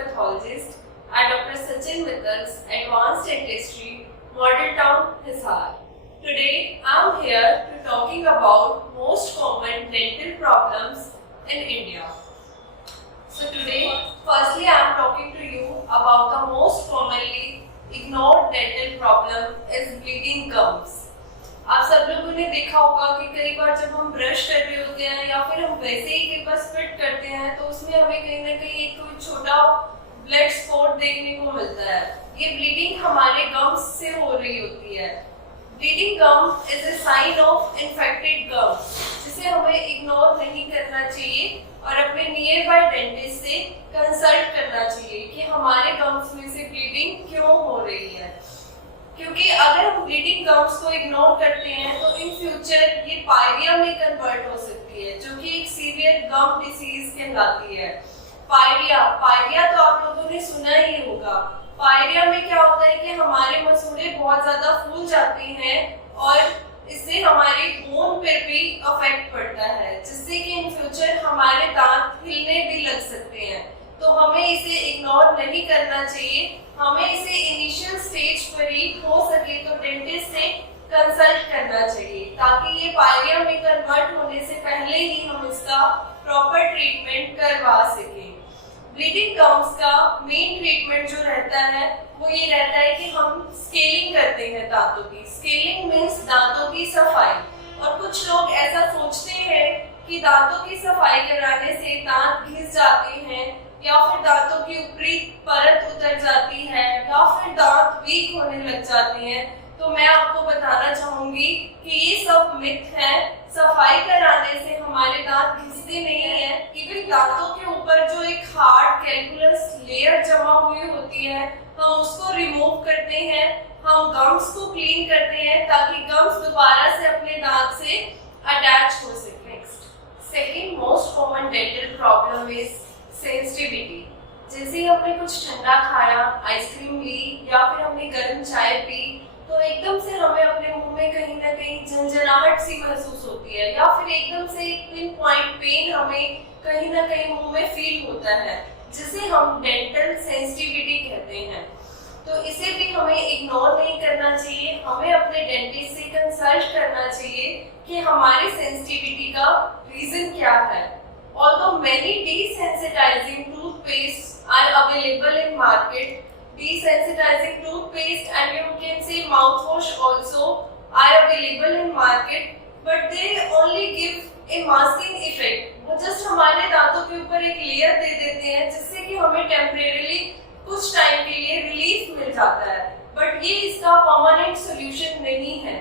pathologist at Dr. Sachin Mittal's Advanced Dentistry, Model Town, Hisar. Today, I am here to talking about most common dental problems in India. So today, firstly, I am talking to you about the most commonly ignored dental problem is bleeding gums. आप सब लोगों ने देखा होगा कि कई बार जब हम ब्रश कर रहे होते हैं या फिर हम वैसे ही के बस फिट करते हैं तो उसमें हमें कहीं ना कहीं एक कोई छोटा ब्लड स्पॉट देखने को मिलता है। ये ब्लीडिंग हमारे गम्स से हो रही होती है। Bleeding gum is a sign of infected gum, जिसे हमें इग्नोर नहीं करना चाहिए और अपने नियर बाय डेंटिस्ट से कंसल्ट करना चाहिए कि हमारे गम्स में से ब्लीडिंग क्यों हो रही है। क्योंकि अगर हम ब्लीडिंग गम्स को इग्नोर करते हैं तो इन फ्यूचर ये पायरिया में कन्वर्ट हो सकती है, जो कि एक सीवियर गम डिसीज कहलाती है। पायरिया तो आप लोगों ने सुना ही होगा। पायरिया में क्या होता है कि हमारे मसूड़े बहुत ज्यादा फूल जाते हैं और इससे हमारे बोन पे भी अफेक्ट पड़ता है, जिससे कि इन फ्यूचर हमारे दांत हिलने भी लग सकते हैं। तो हमें इसे इग्नोर नहीं करना चाहिए। हमें इसे इनिशियल स्टेज पर ही हो सके तो डेंटिस्ट से कंसल्ट करना चाहिए, ताकि ये पायरिया में कन्वर्ट होने से पहले ही हम इसका प्रॉपर ट्रीटमेंट करवा सके। ब्लीडिंग गम्स का मेन ट्रीटमेंट जो रहता है वो ये रहता है कि हम स्केलिंग करते हैं दांतों की। स्केलिंग मीन्स दांतों की सफाई। और कुछ लोग ऐसा सोचते हैं कि दांतों की सफाई कराने से दांत घिस जाते हैं या फिर दांतों की ऊपरी परत उतर जाती है या फिर दांत वीक होने लग जाते हैं। तो मैं आपको बताना चाहूंगी कि ये सब मिथ है। सफाई कराने से हमारे दांत घिसते नहीं है। इवन दांतों के ऊपर जो एक हार्ड कैल्कुलस लेयर जमा हुई होती है, हम उसको रिमूव करते हैं। हम गम्स को क्लीन करते हैं ताकि गम्स दोबारा से अपने दांत से अटैच हो सके। Second most common dental problem is sensitivity. जैसे हमने कुछ ठंडा खाया, आइसक्रीम ली या फिर हमने गर्म चाय पी, तो एकदम से हमें अपने मुंह में कहीं ना कहीं झंझनाहट सी महसूस होती है या फिर एकदम से एक पिन पॉइंट पेन हमें कहीं ना कहीं मुंह में फील होता है, जिसे हम डेंटल सेंसिटिविटी कहते हैं। तो इसे भी हमें इग्नोर नहीं करना चाहिए। हमें अपने डेंटिस्ट से कंसल्ट करना चाहिए कि हमारी सेंसिटिविटी का रीजन क्या है। Although many desensitizing toothpastes are available in market, desensitizing toothpaste and you can say mouthwash also are available in market, but they only give a masking effect. वो just हमारे दांतों के ऊपर एक लेयर दे देते हैं, जिससे कि हमें टेम्परेरीली कुछ टाइम के लिए रिलीफ मिल जाता है, बट ये इसका परमानेंट सोल्यूशन नहीं है।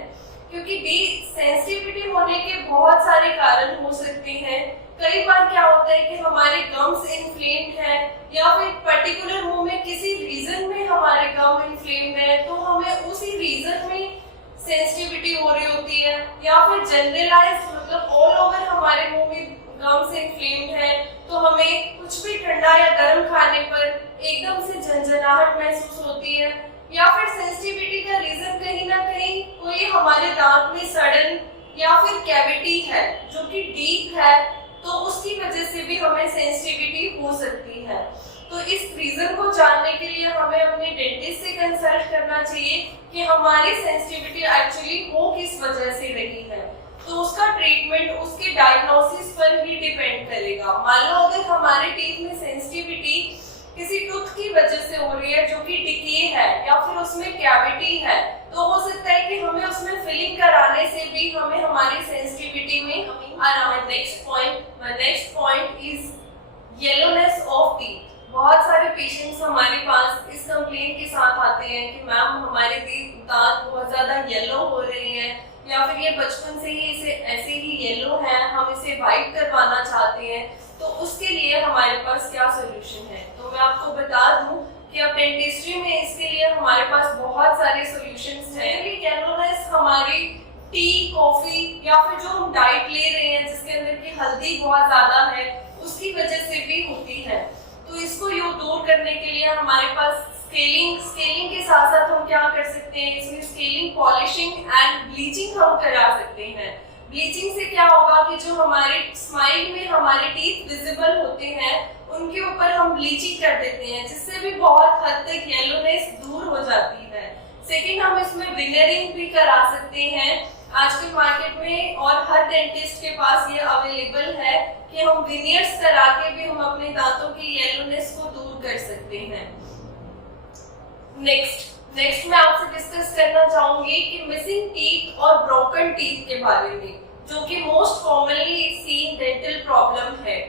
क्योंकि डिसेंसिटिविटी होने के बहुत सारे कारण हो सकते हैं। कई बार क्या होता है कि हमारे गम्स इन्फ्लेम्ड है या फिर पर्टिकुलर मुंह में किसी रीजन में हमारे गम इन्फ्लेम्ड है, तो हमें उसी रीजन में सेंसिटिविटी हो रही होती है। या फिर जनरलाइज मतलब ऑल ओवर हमारे मुंह में गम्स इन्फ्लेम्ड है, तो हमें कुछ भी ठंडा या गर्म खाने पर एकदम से झंझनाहट महसूस होती है। या फिर सेंसिटिविटी का रीजन कहीं ना कहीं कोई हमारे दांत में सडन या फिर कैविटी है जो कि डीप है, तो उसकी वजह से भी हमें सेंसिटिविटी हो सकती है। तो इस रीजन को जानने के लिए हमें अपने डेंटिस्ट से कंसल्ट करना चाहिए कि हमारी सेंसिटिविटी एक्चुअली हो किस वजह से रही है। तो उसका ट्रीटमेंट उसके डायग्नोसिस पर ही डिपेंड करेगा। मान लो अगर हमारे टीथ में सेंसिटिविटी किसी टूथ की वजह से हो रही है जो कि डिके है या फिर उसमें कैविटी है, तो हो सकता है कि हमें उसमें फिलिंग कराने से भी हमें हमारी सेंसिटिविटी में आराम। Next point is yellowness of teeth. बहुत सारे पेशेंट्स हमारे पास इस कंप्लेंट के साथ आते हैं कि मैम हमारे दांत बहुत ज्यादा येलो हो रहे हैं या फिर ये बचपन से ही इसे ऐसे ही येलो है, हम इसे व्हाइट करवाना चाहते हैं। तो उसके लिए हमारे पास क्या सोल्यूशन है? तो मैं आपको बता दूं कि अब डेंटिस्ट्री में इसके लिए हमारे पास बहुत सारे सॉल्यूशंस हैं। येलोनेस हमारी टी, कॉफी या फिर जो हम डाइट ले रहे हैं जिसके अंदर की हल्दी बहुत ज्यादा है, उसकी वजह से भी होती है। तो इसको दूर करने के लिए हमारे पास स्केलिंग के साथ साथ हम क्या कर सकते हैं, इसमें स्केलिंग, पॉलिशिंग एंड ब्लीचिंग हम करा सकते हैं। ब्लीचिंग से क्या होगा कि जो हमारे स्माइल में हमारे टीथ विजिबल होते हैं उनके ऊपर हम ब्लीचिंग कर देते हैं, जिससे भी बहुत हद तक येलोनेस दूर हो जाती है। सेकेंड, हम इसमें विनरिंग भी करा सकते हैं। आजकल मार्केट में और हर डेंटिस्ट के पास ये अवेलेबल है कि हम विनियर्स करा के भी हम अपने दांतों की येलोनेस को दूर कर सकते हैं। नेक्स्ट मैं आपसे डिस्कस करना चाहूंगी कि मिसिंग टीथ और ब्रोकन टीथ के बारे में, जो कि most commonly seen dental problem है।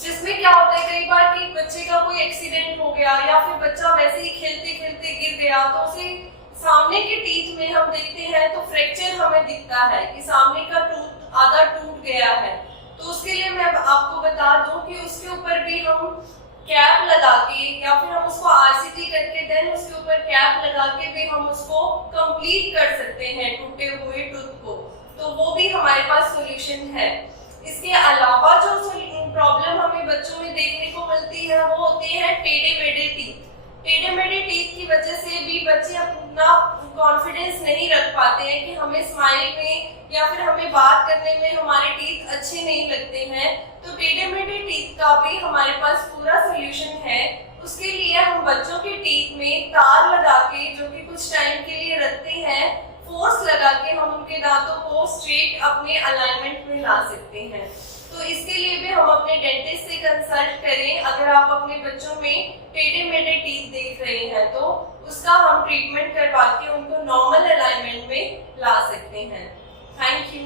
जिसमें क्या होता है, कई बार कि बच्चे का कोई एक्सीडेंट हो गया या फिर बच्चा वैसे ही खेलते खेलते गिर गया, तो उसे सामने के टीथ में हम देखते हैं तो फ्रैक्चर हमें दिखता है कि सामने का टूथ आधा टूट गया है। तो उसके लिए मैं आपको बता दूं कि उसके ऊपर भी हम कैप लगा के या फिर हम उसको आरसीटी करके देन उसके ऊपर कैप लगा के भी हम उसको कंप्लीट कर सकते हैं टूटे हुए टूथ को। तो वो भी हमारे पास सॉल्यूशन है। इसके अलावा जो प्रॉब्लम हमें बच्चों में देखने को मिलती है वो होते हैं टेढ़े मेढ़े टीथ। टेढ़े मेढ़े टीथ की वजह से भी बच्चे अपना कॉन्फिडेंस नहीं रख पाते हैं कि हमें स्माइल में या फिर हमें बात करने में हमारे टीथ अच्छे नहीं लगते हैं। तो टेढ़े मेढ़े टीथ का भी हमारे पास पूरा सोल्यूशन है। उसके लिए हम बच्चों के टीथ में तार लगा के, जो कि कुछ टाइम के लिए रखते हैं, फोर्स लगा के हम उनके दांतों को स्ट्रेट अपने अलाइनमेंट में ला सकते हैं। तो इसके लिए भी हम अपने डेंटिस्ट से कंसल्ट करें। अगर आप अपने बच्चों में टेढ़े मेढ़े टीथ देख रहे हैं तो उसका हम ट्रीटमेंट करवा के उनको नॉर्मल अलाइनमेंट में ला सकते हैं। Thank you.